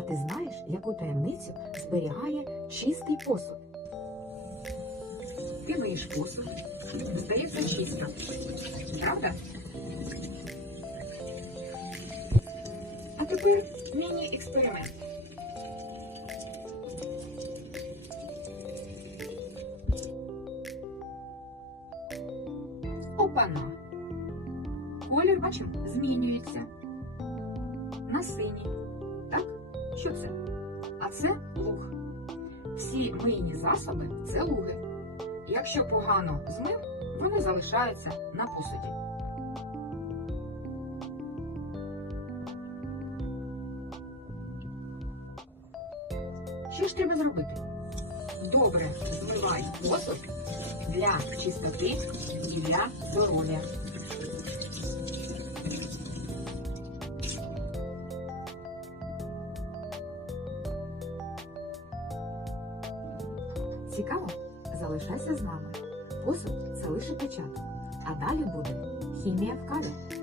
А ти знаєш, яку таємницю зберігає чистий посуд? Ти миєш посуд, здається чисто. Правда? А тепер міні-експеримент. Опана. Колір, бачимо, змінюється. На синій. Що це? А це луг. Всі мийні засоби це луги. Якщо погано змив, вони залишаються на посуді. Що ж треба зробити? Добре змивай посуд для чистоти і для здоров'я. Цікаво? Залишайся з нами. Посуд це лише початок, а далі буде хімія в каві.